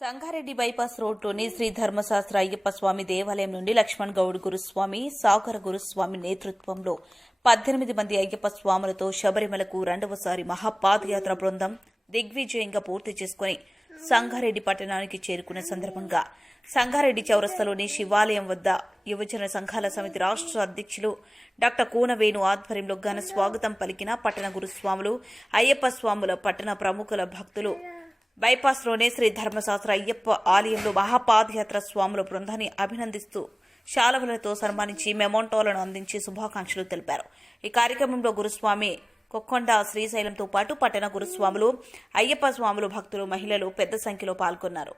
Sangareddy bypass రోడ్లోని శ్రీ ధర్మశాస్త్ర అయ్యప్ప స్వామి దేవాలయం నుండి లక్ష్మణ్ గౌడ్ గురుస్వామి సాగర గురుస్వామి నేతృత్వంలో పద్దెనిమిది మంది అయ్యప్ప స్వాములతో శబరిమలకు రెండవసారి మహాపాదయాత్ర బృందం దిగ్విజయంగా పూర్తి చేసుకుని సంగారెడ్డి పట్టణానికి చేరుకున్న సందర్భంగా సంగారెడ్డి చౌరస్తలోని శివాలయం వద్ద యువజన సంఘాల సమితి రాష్ట్ర అధ్యక్షులు డాక్టర్ కూనవేణు ఆధ్వర్యంలో ఘన స్వాగతం పలికిన పట్టణ గురుస్వాములు అయ్యప్ప స్వాముల పట్టణ ప్రముఖుల భక్తులు బైపాస్లోనే శ్రీ ధర్మశాస్త్ర అయ్యప్ప ఆలయంలో మహాపాదయాత్ర స్వాముల బృందాన్ని అభినందిస్తూ శాలవులతో సన్మానించి మెమోంటోలను అందించి శుభాకాంక్షలు తెలిపారు. ఈ కార్యక్రమంలో గురుస్వామి కొక్కొండ శ్రీశైలంతో పాటు పట్టణ గురుస్వాములు అయ్యప్ప స్వాములు భక్తులు మహిళలు పెద్ద సంఖ్యలో పాల్గొన్నారు.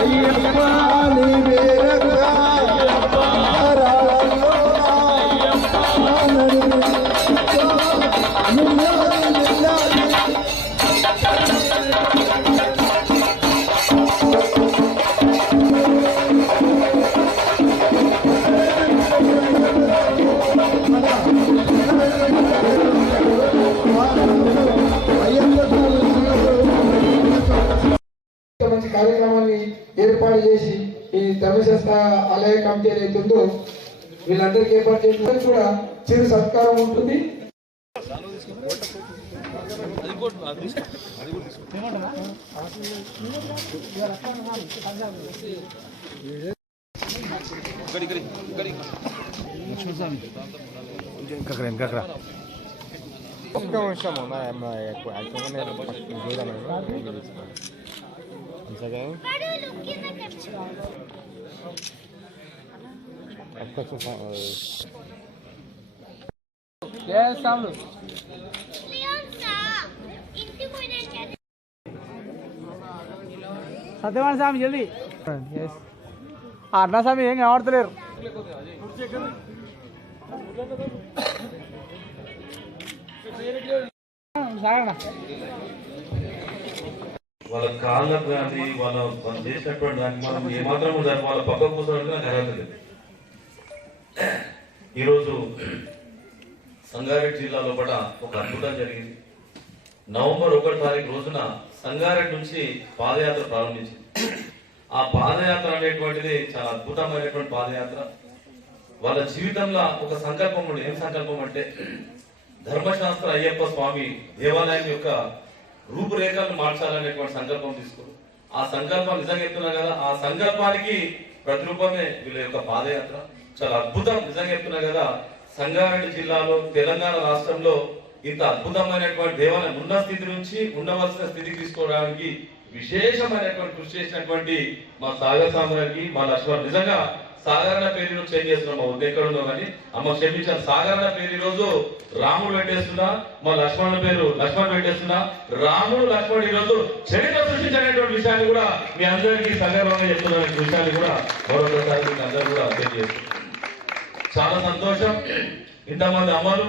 ఇంత ఏర్పాటు చేసి ఈ ధర్మశాస్త్ర ఆలయ కమిటీ ఏదైతే ఉందో వీళ్ళందరికీ ఏర్పాటు చేసిన కూడా చిరు సత్కారం ఉంటుంది. ఒక్క నిమిషము నా మా ఎక్కువ యాక్చువల్గా నేను పక్కన చూడాను అంతగా సత్యవాణ స్వామి జల్దీ అన్నా స్వామి ఏం కనబడతలేరు సాగండి వాళ్ళ కాళ్ళకు కానీ వాళ్ళ వాళ్ళు చేసినటువంటి దానికి మనం ఏమాత్రం దాన్ని వాళ్ళ పక్క కూర్చోవడానికి నాకు అర్హత లేదు. ఈరోజు సంగారెడ్డి జిల్లాలో కూడా ఒక అద్భుతం జరిగింది. నవంబర్ ఒకటి తారీఖు రోజున సంగారెడ్డి నుంచి పాదయాత్ర ప్రారంభించింది. ఆ పాదయాత్ర అనేటువంటిది చాలా అద్భుతమైనటువంటి పాదయాత్ర. వాళ్ళ జీవితంలో ఒక సంకల్పం ఏం సంకల్పం అంటే ధర్మశాస్త్ర అయ్యప్ప స్వామి దేవాలయం యొక్క రూపురేఖలను మార్చాలనేటువంటి సంకల్పం తీసుకున్నారు ఆ సంకల్పం నిజంగా చెప్తున్నా కదా ఆ సంకల్పానికి ప్రతిరూపమే వీళ్ళ యొక్క పాదయాత్ర. చాలా అద్భుతం నిజంగా చెప్తున్నా కదా సంగారెడ్డి జిల్లాలో తెలంగాణ రాష్ట్రంలో ఇంత అద్భుతమైనటువంటి దేవాలయం ఉన్న స్థితి నుంచి ఉండవలసిన స్థితికి తీసుకోవడానికి విశేషమైనటువంటి కృషి చేసినటువంటి మా సాగర్ సామ్రాజ్కి మా లక్ష్మణ్. నిజంగా సాధారణ పేరు ఈరోజు చేంజ్ చేస్తున్నాం మా ఎక్కడ ఉందో కానీ. అమ్మ క్షమించాను సాధారణ పేరు ఈ రోజు రాముడు పెట్టేస్తున్నా మా లక్ష్మణుల పేరు లక్ష్మణ్ పెట్టేస్తున్నా రాముడు లక్ష్మణుడు ఈ రోజు చరిత్ర సృష్టించినటువంటి విషయాన్ని కూడా మీ అందరికీ సందర్భంగా చెప్తున్న విషయాన్ని కూడా మరొకసారి మీకు అందరూ కూడా తెలియజేస్తున్నాను చాలా సంతోషం. ఇంతమంది అమ్మలు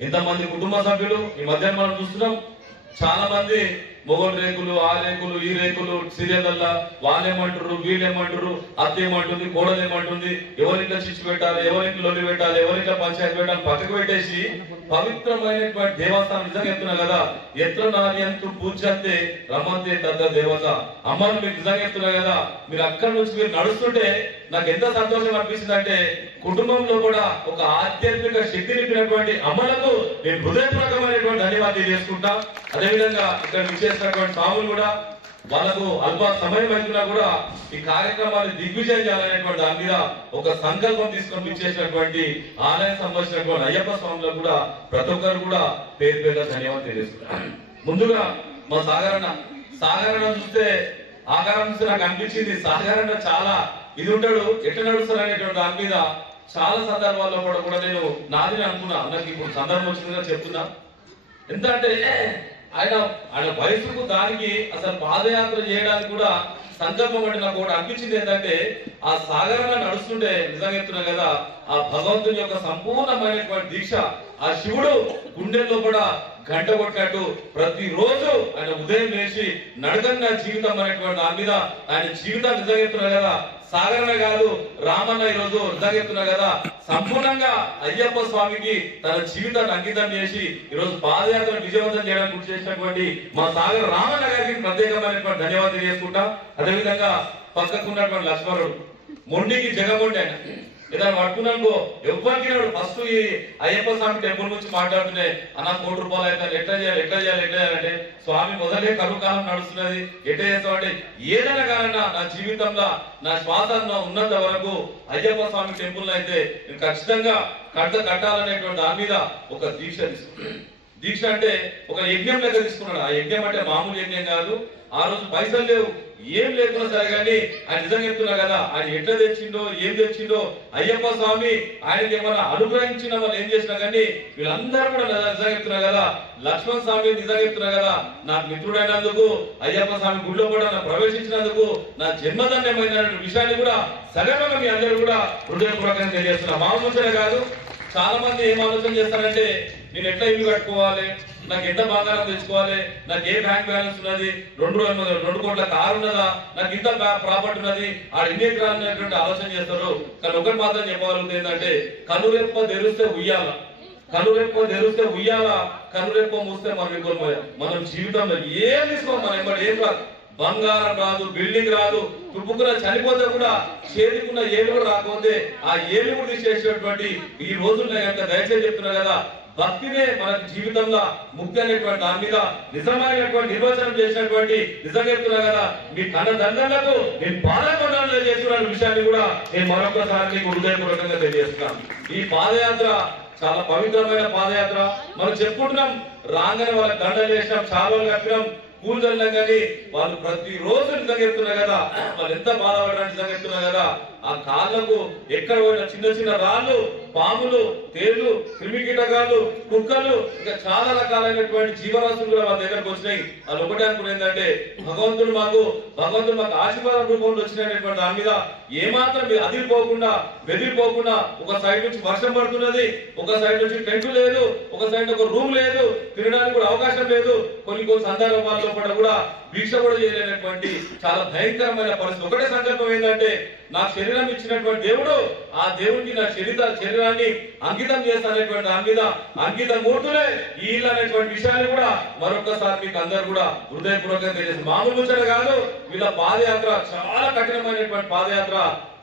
ఇంతమంది కుటుంబ సభ్యులు ఈ మధ్య మనం చూస్తున్నాం. చాలా మంది మొగల్ రేకులు ఆ రేకులు ఈ రేకులు సీరియల్ వాళ్ళేమంటారు వీళ్ళేమంటారు అత్త ఏమంటుంది కోడలు ఏమంటుంది ఎవరింట్లో చిచ్చు పెట్టాలి ఎవరింట్లో లొల్లి పెట్టాలి ఎవరింట్లో పంచాయతీ పెట్టాలి పక్కకు పెట్టేసి పవిత్రమైనటువంటి దేవస్థానం నిజంగా చెప్తున్నా కదా ఎత్ర పూజ పూజంతే రమంతే తద్ద దేవత. అమ్మను మీరు నిజంగా చెప్తున్నా కదా మీరు అక్కడి నుంచి మీరు నడుస్తుంటే నాకు ఎంత సంతోషం అనిపిస్తుంది అంటే కుటుంబంలో కూడా ఒక ఆధ్యాత్మిక శక్తి నింపినటువంటి అమ్మలకు నేను హృదయపూర్వకమైనటువంటి ధన్యవాదాలు చేసుకుంటా. అదేవిధంగా ఇక్కడ చేస్తున్నటువంటి స్వాములు కూడా వాళ్ళకు అల్ప సమయం అయినా కూడా ఈ కార్యక్రమాన్ని దిగ్విజయం చేయాలనేటువంటి దాని మీద ఒక సంకల్పం తీసుకొని ఇచ్చేసినటువంటి ఆలయం సంబంధించినటువంటి అయ్యప్ప స్వాములకు కూడా ప్రతి ఒక్కరు కూడా పేరు పేరుగా ధన్యవాదాలు తెలియజేస్తున్నారు. ముందుగా మా సాగరణ సాగరణ చూస్తే ఆకారం చూస్తే నాకు అనిపించింది. సాగరణ చాలా ఇది ఉంటాడు ఎట్లా నడుస్తారు అనేటువంటి దాని మీద చాలా సందర్భాల్లో కూడా కూడా నేను నాది అనుకున్నా. నాకు ఇప్పుడు సందర్భం వచ్చిందిగా చెప్తున్నా. అంటే ఆయన ఆయన వయసుకు దానికి అసలు పాదయాత్ర చేయడానికి కూడా సంకల్పం అంటే నాకు ఒకటి అనిపించింది ఏంటంటే ఆ సాగరంగా నడుస్తుంటే నిజంగా చెప్తున్నా కదా ఆ భగవంతుని యొక్క సంపూర్ణమైనటువంటి దీక్ష ఆ శివుడు గుండెల్లో కూడా గంట కొట్టినట్టు ప్రతిరోజు ఆయన ఉదయం లేచి నడకంగా జీవితం అనేటువంటి దాని మీద ఆయన జీవితం నిజంగా చెప్తున్నా కదా సాగరణ కాదు రామన్న ఈ రోజు చెప్తున్నా కదా సంపూర్ణంగా అయ్యప్ప స్వామికి తన జీవితాన్ని అంకితం చేసి ఈ రోజు పాదయాత్ర విజయవంతం చేయడానికి కృషి చేసినటువంటి మా సాగర రామన్న గారికి ప్రత్యేకమైనటువంటి ధన్యవాదాలు చేసుకుంటా అదేవిధంగా పక్కకున్నటువంటి లక్ష్మణుడు మొండికి జగమొండి ఆయన ఏదైనా పట్టుకున్నానుకో ఎవ్వరికి ఫస్ట్ ఈ అయ్యప్ప స్వామి టెంపుల్ గురించి మాట్లాడుతుంటే అన్న కోటి రూపాయలు అయితే ఎట్లా చేయాలి ఎట్లా చేయాలి ఎట్లా చేయాలంటే స్వామి మొదలే కరువు కాలం నడుస్తున్నది ఎట్లా చేస్తాం అంటే ఏదైనా కాదన్నా నా జీవితంలో నా శ్వాస ఉన్నంత వరకు అయ్యప్ప స్వామి టెంపుల్ అయితే నేను ఖచ్చితంగా కట్ట కట్టాలనేటువంటి దాని మీద ఒక దీక్ష తీసుకుంటాను. దీక్ష అంటే ఒక యజ్ఞం లెక్క తీసుకున్నాడు. ఆ యజ్ఞం అంటే మామూలు యజ్ఞం కాదు. ఆ రోజు పైసలు లేవు. ఏం లేకున్నా సరే కానీ ఆయన నిజంగా చెప్తున్నా కదా ఆయన ఎట్లా తెచ్చిండో ఏం తెచ్చిండో అయ్యప్ప స్వామి ఆయనకి ఏమైనా అనుగ్రహించిన వాళ్ళు ఏం చేసినా కానీ వీళ్ళందరూ కూడా నిజంగా చెప్తున్నా కదా లక్ష్మణ స్వామి నిజంగా చెప్తున్నా కదా నాకు మిత్రుడైనందుకు అయ్యప్ప స్వామి గుడిలో కూడా నా ప్రవేశించినందుకు నా జన్మధన్యమైన విషయాన్ని కూడా సగర్వంగా మీ అందరూ కూడా హృదయపూర్వకంగా తెలియజేస్తున్నా. మామూలు కాదు. చాలా మంది ఏం ఆలోచన చేస్తారంటే నేను ఎట్లా ఇల్లు కట్టుకోవాలి? నాకు ఎంత బంగారం తెచ్చుకోవాలి? నాకు ఏ బ్యాంక్ బ్యాలెన్స్ ఉన్నది? రెండు రెండు రెండు కోట్ల కారు ఉన్నదా? నాకు ఇంత ప్రాపర్టీ ఉన్నది? ఆ ఎన్ని ఎకరాలు ఆలోచన చేస్తారు కానీ ఒకటి మాత్రం చెప్పగలుగుతుంది ఏంటంటే కనురెప్ప తెరిస్తే ఉయ్యాల. కనురెప్ప తెరిస్తే ఉయ్యాల కనురెప్ప మూస్తే మనం ఇంకోల్పోయాం మనం జీవితంలో ఏం తీసుకోం మనం ఏం రాదు. బంగారం రాదు బిల్డింగ్ రాదు. తుప్పుకున్న చనిపోతే కూడా చేతికున్న ఏలుగుడు కూడా రాకపోతే ఆ ఏలుగుడు కూడా ఈ రోజుల్లో కనుక దయచేసి చెప్తున్నా కదా భక్తినే మన జీవితంలో ముక్తి అనేటువంటి దాని మీద నిజమైనటువంటి నిర్వచనం చేసినటువంటి నిజంగా చెప్తున్నా కదా మీ కన్న దండలకు నేను పాలకొండలో చేస్తున్న విషయాన్ని కూడా నేను మరొకసారి నీకు హృదయపూర్వకంగా తెలియజేస్తున్నాను. ఈ పాదయాత్ర చాలా పవిత్రమైన పాదయాత్ర. మనం చెప్పుకుంటున్నాం రాగానే వాళ్ళ దండలు చేసినాం చాలా కట్టినాం కూలిదల్లా కానీ వాళ్ళు ప్రతి రోజు నిజంగా చెప్తున్నారు కదా. వాళ్ళు ఎంత బాధపడడానికి నిజంగా చెప్తున్నారు కదా. ఆ కాళ్ళకు ఎక్కడ పోయిన చిన్న చిన్న రాళ్ళు పాములు తేళ్ళు క్రిమి కీటకాలు కుక్కలు ఇంకా చాలా రకాలైనటువంటి జీవరాశులు కూడా దగ్గరకు వచ్చినాయి. అది ఒకటే అనుకున్న ఏంటంటే భగవంతుడు మాకు భగవంతుడు మాకు ఆశీర్వాదం రూపంలో వచ్చినటువంటి దాని మీద ఏమాత్రం అదిరిపోకుండా బెదిరిపోకుండా ఒక సైడ్ నుంచి వర్షం పడుతున్నది ఒక సైడ్ నుంచి టెంట్ లేదు ఒక సైడ్ ఒక రూమ్ లేదు తినడానికి కూడా అవకాశం లేదు. కొన్ని కొన్ని సందర్భాల్లో కూడా కూడా భిక్ష కూడా చేయలేనటువంటి చాలా భయంకరమైన పరిస్థితి. ఒకటే సంకల్పం ఏంటంటే నా శరీరం ఇచ్చినటువంటి దేవుడు ఆ దేవుడికి నా శరీర శరీరాన్ని అంకితం చేస్తానటువంటి దాని మీద అంకిత మూర్తులే ఈ అనేటువంటి విషయాన్ని కూడా మరొకసారి మీకు అందరు కూడా హృదయపూర్వకంగా తెలియదు మామూలు ముచ్చట కాదు. వీళ్ళ పాదయాత్ర చాలా కఠినమైనటువంటి పాదయాత్ర.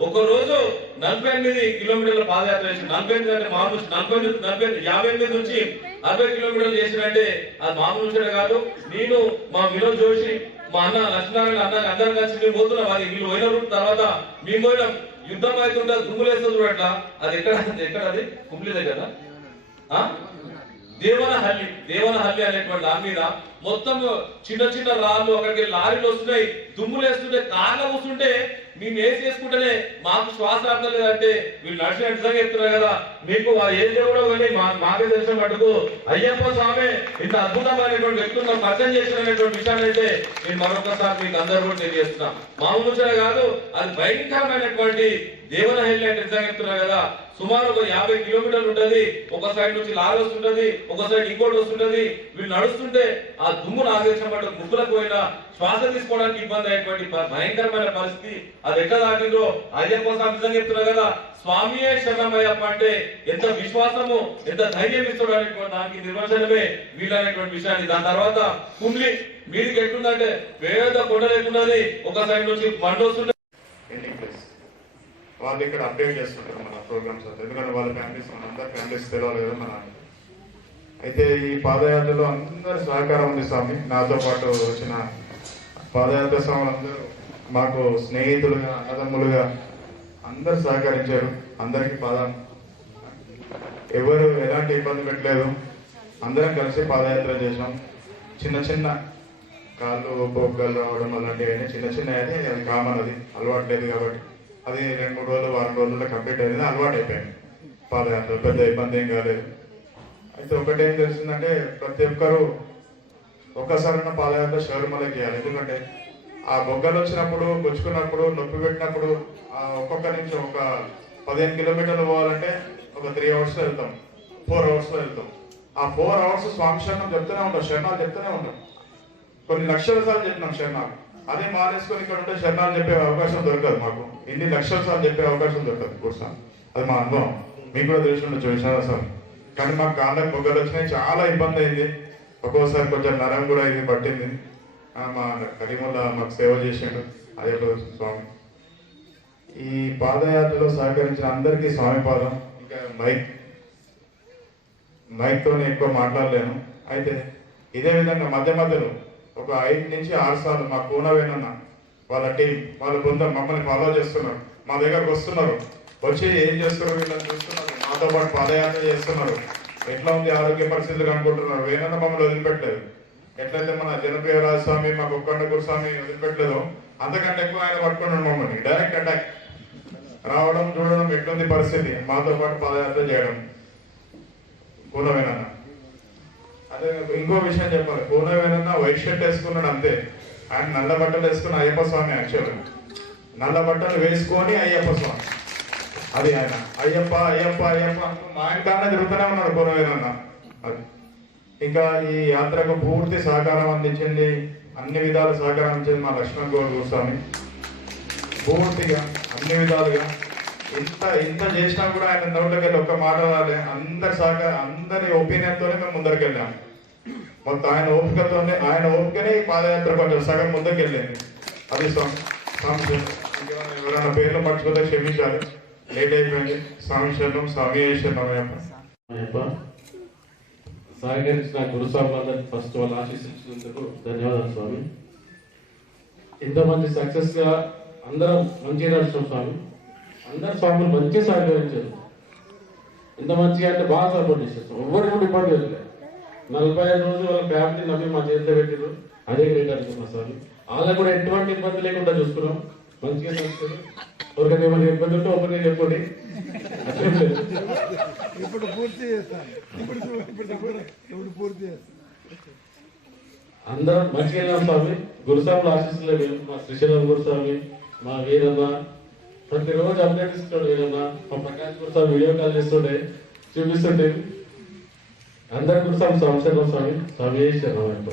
ఒక రోజు నలభై ఎనిమిది కిలోమీటర్ల పాదయాత్ర చేసి నలభై ఎనిమిది అంటే మామూలు నలభై నలభై యాభై ఎనిమిది నుంచి అరవై కిలోమీటర్లు చేసినంటే అది మామూలు ముచ్చట కాదు. నేను మా వినోద్ జోషి మా అన్న లక్ష్మీనారాయణ అన్న అందరం కలిసి మేము పోతున్నాం. అది వీళ్ళు పోయిన రూట్ తర్వాత మేము పోయినాం. యుద్ధం అవుతుంటే దుమ్ములేస్తుంది చూడట్ల అది ఎక్కడ అది ఎక్కడ అది? కుమ్లి దగ్గర దేవనహల్లి దేవనహల్లి అనేటువంటి దాని మీద మొత్తం చిన్న చిన్న రాళ్ళు అక్కడికి లారీలు వస్తున్నాయి దుమ్ములు వేస్తుంటే కార్లు వస్తుంటే మేము వేసి మాకు శ్వాస అర్థం లేదంటే వీళ్ళు నడిచిన నిజంగా చెప్తున్నారు కదా. మీకు ఏం ఏ దేవుడో కానీ మా మాకే తెలిసిన మటుకు అయ్యప్ప స్వామి ఇంత అద్భుతమైనటువంటి వ్యక్తులను పరిచయం చేసినటువంటి విషయాన్ని అయితే నేను మరొకసారి మీకు అందరూ కూడా తెలియజేస్తున్నాం మామూలు కాదు అది భయంకరమైనటువంటి దేవనహల్లి అంటే నిజంగా చెప్తున్నారు కదా. సుమారు ఒక యాభై కిలోమీటర్లు ఉంటది. ఒక సైడ్ నుంచి లారీ వస్తుంటది ఒక సైడ్ ఇంకోటి వస్తుంటది. వీళ్ళు నడుస్తుంటే ఆ దుమ్ము నాగేశ్వరం పడ్డ గుబ్బలకు పోయినా శ్వాస తీసుకోవడానికి ఇబ్బంది అయ్యేటువంటి భయంకరమైన పరిస్థితి. అది ఎట్లా దాటిందో అయ్యప్ప స్వామి నిజంగా చెప్తున్నా కదా. స్వామియే శరణమయ్యప్ప అంటే ఎంత విశ్వాసము ఎంత ధైర్యం ఇస్తాడు అనేటువంటి దానికి నిర్వచనమే వీలైనటువంటి విషయాన్ని. దాని తర్వాత కుండ్లి మీదికి ఎట్లుందంటే పేద కొండ లేకున్నది ఒక సైడ్ నుంచి మంట వస్తుంటే వాళ్ళు ఇక్కడ అప్డేట్ చేస్తుంటారు మన ప్రోగ్రామ్స్ అంతా. ఎందుకంటే వాళ్ళ ఫ్యామిలీస్ మనంతా ఫ్యామిలీస్ తెలవాలి కదా మన అయితే ఈ పాదయాత్రలో అందరి సహకారం ఉంది స్వామి. నాతో పాటు వచ్చిన పాదయాత్ర స్వాములందరూ మాకు స్నేహితులుగా అన్నదమ్ములుగా అందరు సహకరించారు. అందరికి పాదం ఎవరు ఎలాంటి ఇబ్బంది పెట్టలేదు. అందరం కలిసి పాదయాత్ర చేసాం చిన్న చిన్న కాళ్ళు బొగ్గలు రావడం అలాంటివి చిన్న చిన్న అయితే అది కామన్ అది. అలవాటు లేదు కాబట్టి. అది రెండు మూడు రోజులు వారం రోజుల్లో కంప్లీట్ అయింది అలవాటు అయిపోయింది. పాదయాత్ర పెద్ద ఇబ్బంది ఏం కాలేదు. అయితే ఒకటేం తెలిసిందంటే ప్రతి ఒక్కరు ఒక్కసారైనా పాదయాత్ర శబరిమలకి చేయాలి ఎందుకంటే ఆ బొగ్గలు వచ్చినప్పుడు గుచ్చుకున్నప్పుడు నొప్పి పెట్టినప్పుడు ఆ ఒక్కొక్క నుంచి ఒక పదిహేను కిలోమీటర్లు పోవాలంటే ఒక త్రీ అవర్స్లో వెళ్తాం ఫోర్ అవర్స్లో వెళ్తాం. ఆ ఫోర్ అవర్స్ స్వామి శరణం చెప్తూనే ఉంటాం శరణాలు చెప్తూనే ఉంటాం. కొన్ని లక్షల సార్లు చెప్పినాం శరణాలు. అదే మానేసుకొని ఇక్కడ ఉంటే శరణాలు చెప్పే అవకాశం దొరకదు మాకు. ఇన్ని లక్షల సార్లు చెప్పే అవకాశం దొరకదు కూర్చొని అది మా అనుభవం. మీకు కూడా తెలిసి ఉండొచ్చు సార్. కానీ మాకు కాళ్ళకి బొగ్గలు వచ్చినాయి చాలా ఇబ్బంది అయింది. ఒక్కోసారి కొంచెం నరం కూడా ఇది పట్టింది. మా కరీముల్లా మాకు సేవ చేసిండు అయ్యప్ప స్వామి. ఈ పాదయాత్రలో సహకరించిన అందరికీ స్వామి పాదం ఇంకా మైక్. మైక్తోనే ఎక్కువ మాట్లాడలేను. అయితే ఇదే విధంగా మధ్య మధ్యలో ఒక ఐదు నుంచి ఆరు సార్లు మా కూనవేనన్న వాళ్ళ టీం వాళ్ళ బృందం మమ్మల్ని ఫాలో చేస్తున్నారు. మా దగ్గరకు వస్తున్నారు. వచ్చి ఏం చేస్తున్నారు వీళ్ళని చూస్తున్నారు. మాతో పాటు పాదయాత్ర చేస్తున్నారు. ఎట్లా ఉంది ఆరోగ్య పరిస్థితులు అనుకుంటున్నారు? వేనన్న మమ్మల్ని వదిలిపెట్టలేదు. ఎట్లయితే మన జనప్రియ స్వామి మా కుక్కండ గురుస్వామి వదిలిపెట్టలేదో అంతకంటే ఎక్కువ ఆయన పట్టుకున్నాడు మమ్మల్ని. డైరెక్ట్ అటాక్ రావడం చూడడం ఎట్లుంది పరిస్థితి? మాతో పాటు పాదయాత్ర చేయడం. పూర్ణవేనన్న అదే ఇంకో విషయం చెప్పాలి. పూర్ణవేనన్న వైట్ షర్ట్ వేసుకున్నాడు అంతే. ఆయన నల్ల బట్టలు వేసుకున్న అయ్యప్ప స్వామి యాక్చువల్ నల్ల బట్టలు వేసుకొని అయ్యప్ప స్వామి. అది ఆయన. అయ్యప్ప అయ్యప్ప అయ్యప్ప అంటూ మా ఇంట్లోనే తిరుగుతూనే ఉన్నాడు పూర్ణవేనన్న అది. ఇంకా ఈ యాత్రకు పూర్తి సహకారం అందించింది అన్ని విధాల సహకారం ఇచ్చింది మా లక్ష్మణ్ గౌడ్ గోస్వామి పూర్తిగా అన్ని విధాలుగా ఇంత ఇంత చేసినా కూడా ఆయన నోట్లోకి వెళ్ళి ఒక్క మాట రాలే. అందరి సహకారం అందరి ఒపీనియన్తోనే మేము ముందరికి వెళ్ళాం మొత్తం ఆయన ఓపికతోనే ఆయన ఓపికనే ఈ పాదయాత్ర కొంచెం సగం ముందుకు వెళ్ళింది అది ఎవరైనా పేర్లు మర్చిపోతే క్షమించాలి. లేట్ అయిపోయింది. స్వామి శరణం స్వామి శరణం అయ్యప్ప. అయ్యప్ప సహకరించిన గురుస్వాములందరికీ ఫస్ట్ వాళ్ళు ఆశీస్సులందుకు ధన్యవాదాలు స్వామి. ఎంతోమంది సక్సెస్గా అందరం మంచిగా నడుస్తాం స్వామి. అందరు స్వాములు మంచిగా సహకరించారు. ఇంత మంచిగా అంటే బాగా సపోర్ట్ చేసేస్తాం ఎవరికి కూడా ఇబ్బంది లేదు. నలభై ఐదు రోజులు వాళ్ళ ఫ్యామిలీ నమ్మి మా చేతిలో పెట్టారు అదే గ్రేట్ అనుకున్నా స్వామి. వాళ్ళకు కూడా ఎటువంటి ఇబ్బంది లేకుండా చూసుకున్నాం. మంచిగా నడుస్తారు ఎవరికైనా ఏమైనా ఇబ్బంది ఉంటే ఓపెన్గా చెప్పండి. అట్లేం లేదు. ఇప్పుడు పూర్తి చేస్తాను ఇప్పుడు ఇప్పుడు ఇప్పుడు పూర్తి చేస్తాను అందరం మంచిగా స్వామి. గురుస్వాములు ఆశీస్సులే మేము. మా శ్రీశైలం గురుస్వామి మా వీరన్న ప్రతిరోజు అప్డేట్ ఇస్తాడు వీరన్న మా ప్రకాష్ గురుస్వామి వీడియో కాల్ చేస్తుండే చూపిస్తుంటే అందరి గురుస్వామి సంశయం స్వామి స్వామి శరణం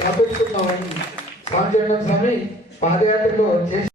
టాపిక్స్ స్వామి స్వామి పాదయాత్రలో చేసి